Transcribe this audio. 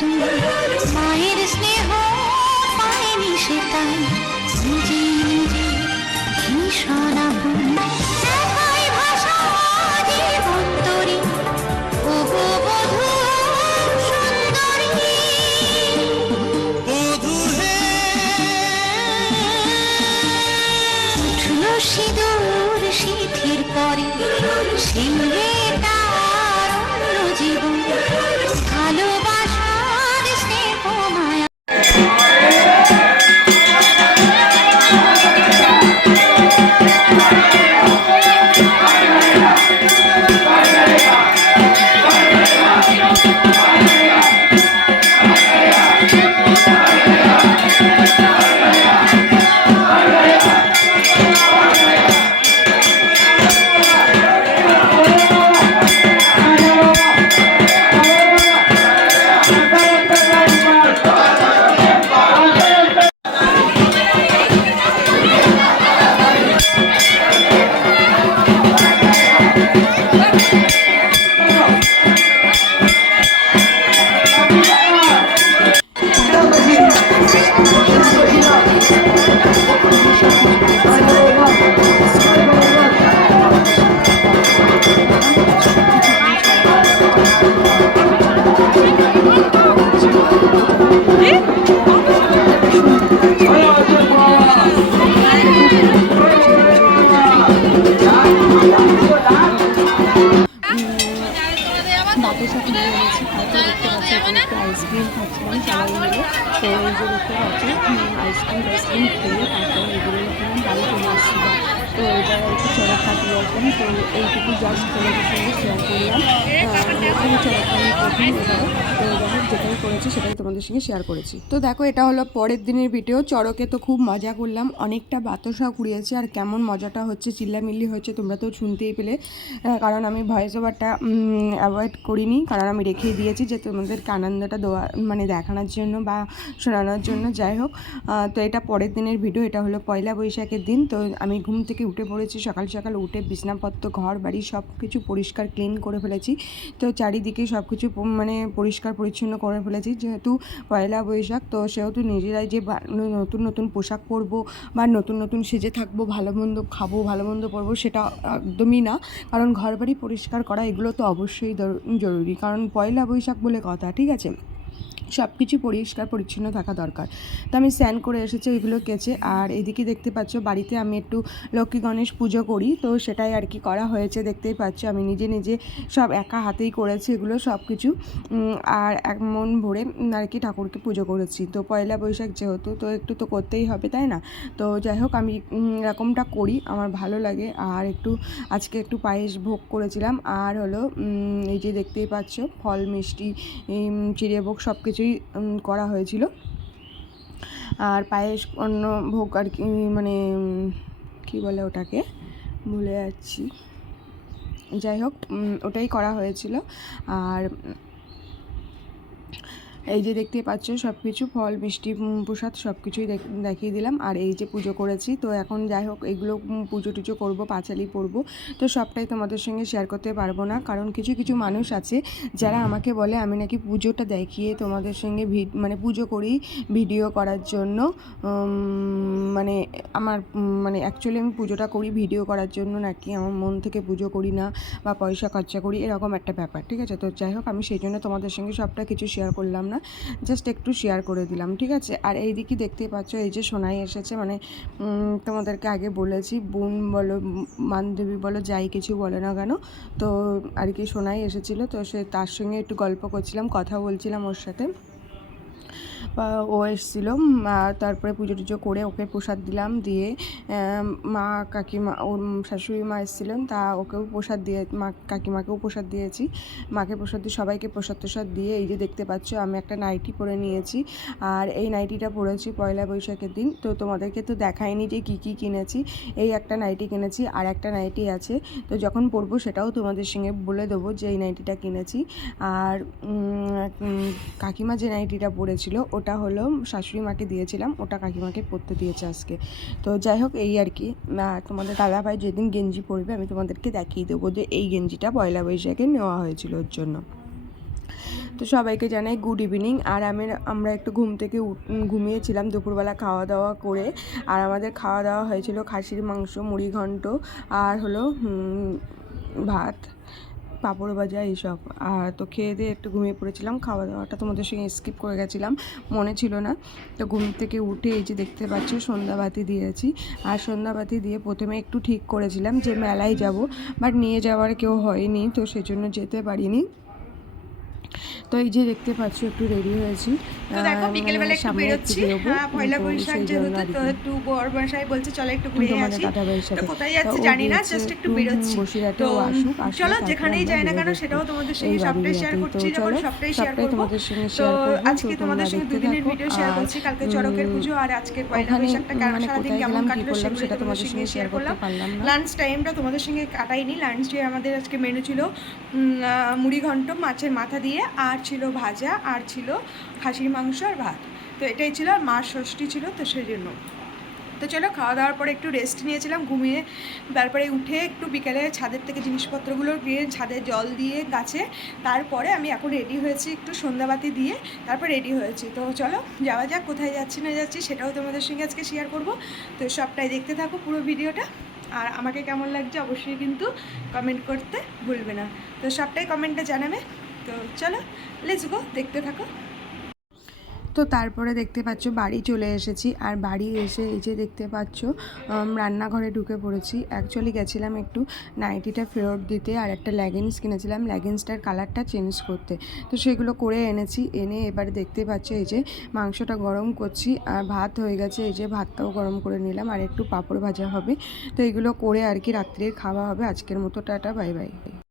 তুমি মায়ের স্নেহ পায়নি সে তাই। নিজে নিজে ভীষণ এই যে দেখতে পাচ্ছি আইসক্রিম টাইসক্রিম খেয়ে তারপরে এগুলো বাড়ি চলে আসছিল তো এটা একটু চড়া খাটিয়ে আসলাম তো এইটুকু জাস্ট তোমাদের সঙ্গে শেয়ার করলাম। এবারে, তো যাই যেটাই করেছি সেটাই তোমাদের সঙ্গে শেয়ার করেছি। তো দেখো, এটা হলো পরের দিনের ভিডিও চড়কে তো খুব মজা করলাম। অনেকটা বাতাসা কুড়িয়েছে, আর কেমন মজাটা হচ্ছে, চিল্লামিল্লি হচ্ছে, তোমরা তো শুনতেই পেলে। কারণ আমি ভয়েস ওভারটা অ্যাভয়েড করিনি। কারণ আমি রেখেই দিয়েছি যে তোমাদেরকে আনন্দটা দেওয়া মানে দেখানোর জন্য বা শোনানোর জন্য। যাই হোক তো এটা পরের দিনের ভিডিও এটা হলো পয়লা বৈশাখের দিন। তো আমি ঘুম থেকে উঠে পড়েছি, সকাল সকাল উঠে বিছনাপত্র, ঘর, বাড়ি সব কিছু পরিষ্কার ক্লিন করে ফেলেছি। তো চারিদিকে সব কিছু মানে পরিষ্কার, পরিচ্ছন্ন করে ফেলেছি। যেহেতু পয়লা বৈশাখ, তো সেহেতু নিজেরাই যে নতুন নতুন পোশাক পরবো বা নতুন নতুন সেজে থাকব, ভালো মন্দ খাব, ভালো মন্দ পরবো, সেটা একদমই না। কারণ ঘর, বাড়ি পরিষ্কার করা, এগুলো তো অবশ্যই জরুরি। কারণ পয়লা বৈশাখ বলে কথা, ঠিক আছে? সব কিছু পরিষ্কার পরিচ্ছন্ন থাকা দরকার। তো আমি স্যান করে এসেছি ওইগুলো কেচে। আর এদিকে দেখতে পাচ্ছ বাড়িতে আমি একটু লক্ষ্মী গণেশ পুজো করি। তো সেটাই আর কি করা হয়েছে দেখতেই পাচ্ছ। আমি নিজে নিজে সব একা হাতেই করেছি এগুলো সব কিছু আর এক মন ভরে আর কি ঠাকুরকে পুজো করেছি। তো পয়লা বৈশাখ যেহেতু তো একটু তো করতেই হবে তাই না? তো যাই হোক আমি এরকমটা করি আমার ভালো লাগে। আর একটু আজকে একটু পায়েস ভোগ করেছিলাম। আর হলো এই যে দেখতেই পাচ্ছ ফল মিষ্টি উম, চিড়ে ভোগ সব কিছুই উম, করা হয়েছিল। আর পায়েস অন্য ভোগ আর কি মানে কি বলে ওটাকে? ভুলে যাচ্ছি। যাই হোক ওটাই করা হয়েছিল। আর এই যে দেখতে পাচ্ছ সব কিছু ফল, মিষ্টি প্রসাদ সব কিছুই দেখ- দেখিয়ে দিলাম। আর এই যে পুজো করেছি, তো এখন যাই হোক, এগুলো পুজো টুজো করব, পাঁচালি পরবো। তো সবটাই তোমাদের সঙ্গে শেয়ার করতে পারব না, কারণ কিছু কিছু মানুষ আছে, যারা আমাকে বলে, আমি নাকি পুজোটা দেখিয়ে তোমাদের সঙ্গে মানে পুজো করি ভিডিও করার জন্য। মানে আমার মানে অ্যাকচুয়ালি আমি পুজোটা করি ভিডিও করার জন্য, নাকি আমার মন থেকে পুজো করি না, বা পয়সা খরচা করি, এরকম একটা ব্যাপার, ঠিক আছে? তো যাই হোক, আমি সেই জন্য তোমাদের সঙ্গে সবটা কিছু শেয়ার করলাম না জাস্ট একটু শেয়ার করে দিলাম, ঠিক আছে? আর এই দিকে দেখতেই পাচ্ছ, এই যে সোনাই এসেছে মানে তোমাদেরকে আগে বলেছি, বোন বলো, বান্ধবী বলো, যাই কিছু বলে না কেন, তো আর কি সোনাই এসেছিল, তো সে তার সঙ্গে একটু গল্প করছিলাম, কথা বলছিলাম ওর সাথে। ও এসেছিল তারপরে পুজো টুজো করে ওকে প্রসাদ দিলাম দিয়ে মা কাকিমা, ওর শাশুড়ি মা এসেছিলেন, তা ওকেও প্রসাদ দিয়ে, মা কাকিমাকেও প্রসাদ দিয়েছি। মাকে প্রসাদ দিয়ে, সবাইকে প্রসাদ প্রসাদ দিয়ে, এই যে দেখতে পাচ্ছ, আমি একটা নাইটি পরে নিয়েছি। আর এই নাইটিটা পরেছি পয়লা বৈশাখের দিন, তো তোমাদেরকে তো দেখাইনি যে কী কী কিনেছি। এই একটা নাইটি কিনেছি, আর একটা নাইটি আছে, তো যখন পরবো সেটাও তোমাদের সঙ্গে বলে দেবো যে এই নাইটিটা কিনেছি। আর কাকিমা যে নাইটিটা পরেছিল ওটা হলো শাশুড়ি মাকে দিয়েছিলাম, ওটা কাকিমাকে পরতে দিয়েছে আজকে। তো যাই হোক, এই আর কি। তোমাদের দাদাভাই যেদিন গেঞ্জি পরবে, আমি তোমাদেরকে দেখিয়ে দেবো যে এই গেঞ্জিটা পয়লা বৈশাখে নেওয়া হয়েছিল ওর জন্য। তো সবাইকে জানাই গুড ইভিনিং আর আমি, আমরা একটু ঘুম থেকে ঘুমিয়েছিলাম দুপুরবেলা খাওয়া দাওয়া করে। আর আমাদের খাওয়া দাওয়া হয়েছিল খাসির মাংস মুড়ি ঘন্ট আর হলো ভাত। পাঁপড় ভাজা এইসব। আর তো খেয়ে দিয়ে একটু ঘুমিয়ে পড়েছিলাম, খাওয়া দাওয়াটা তোমাদের সঙ্গে স্কিপ করে গেছিলাম, মনে ছিল না। তো ঘুম থেকে উঠে এই যে দেখতে পাচ্ছ সন্ধ্যাবাতি দিয়েছি আর সন্ধ্যাবাতি দিয়ে প্রথমে একটু ঠিক করেছিলাম যে মেলায় যাব বাট নিয়ে যাওয়ার কেউ হয়নি, তো সেজন্য যেতে পারিনি। তো এই যে দেখতে পাচ্ছ একটু রেডি হয়েছি। তো দেখো বিকেলবেলা একটু বেরোচ্ছি। হ্যাঁ পয়লা বৈশাখ যেহেতু তো একটু বর বলছে চলো একটু ঘুরে আসি। তো কোথায় যাচ্ছি জানি না জাস্ট একটু বেরোচ্ছি। তো চলো যেখানেই যাই না কেন সেটাও তোমাদের সঙ্গে সবটাই শেয়ার করছি যখন সবটাই শেয়ার করব। তো আজকে তোমাদের সঙ্গে দুদিনের ভিডিও শেয়ার করছি কালকে চড়কের পুজো আর আজকে পয়লা বৈশাখটা কেমন মানে সারাদিন কেমন কাটলো সেটা তোমাদের সঙ্গে সঙ্গে শেয়ার করলাম। লাঞ্চ টাইমটা তোমাদের সঙ্গে কাটাইনি লাঞ্চ ডে আমাদের আজকে মেনু ছিল মুড়ি ঘন্ট মাছের মাথা দিয়ে আর ছিল ভাজা, আর ছিল খাসির মাংস আর ভাত। তো এটাই ছিল আর মার ষষ্ঠী ছিল তো সেই জন্য তো চলো খাওয়া দাওয়ার পরে একটু রেস্ট নিয়েছিলাম, ঘুমিয়ে তারপরে উঠে একটু বিকেলে ছাদের থেকে জিনিসপত্রগুলো গিয়ে ছাদে জল দিয়ে গাছে, তারপরে আমি এখন রেডি হয়েছি একটু সন্ধ্যাবাতি দিয়ে, তারপর রেডি হয়েছি। তো চলো যাওয়া যাক, কোথায় যাচ্ছি, না যাচ্ছি সেটাও তোমাদের সঙ্গে আজকে শেয়ার করব। তো সবটাই দেখতে থাকো পুরো ভিডিওটা। আর আমাকে কেমন লাগছে অবশ্যই কিন্তু কমেন্ট করতে ভুলবে না। তো সবটাই কমেন্টে জানাবে। তো চলো লেটস গো দেখতে থাকো। তো তারপরে দেখতে পাচ্ছ, বাড়ি চলে এসেছি। আর বাড়ি এসে এই যে দেখতে পাচ্ছ রান্নাঘরে ঢুকে পড়েছি। অ্যাকচুয়ালি গেছিলাম একটু নাইটিটা ফেরত দিতে আর একটা লেগিংস কিনেছিলাম। লেগিংসটার কালারটা চেঞ্জ করতে। তো সেগুলো করে এনেছি। এনে এবার দেখতে পাচ্ছ, এই যে মাংসটা গরম করছি। আর ভাত হয়ে গেছে, এই যে ভাতটাও গরম করে নিলাম। আর একটু পাঁপড় ভাজা হবে। তো এগুলো করে আর কি রাত্রির খাওয়া হবে। আজকের মতো টাটা বাই বাই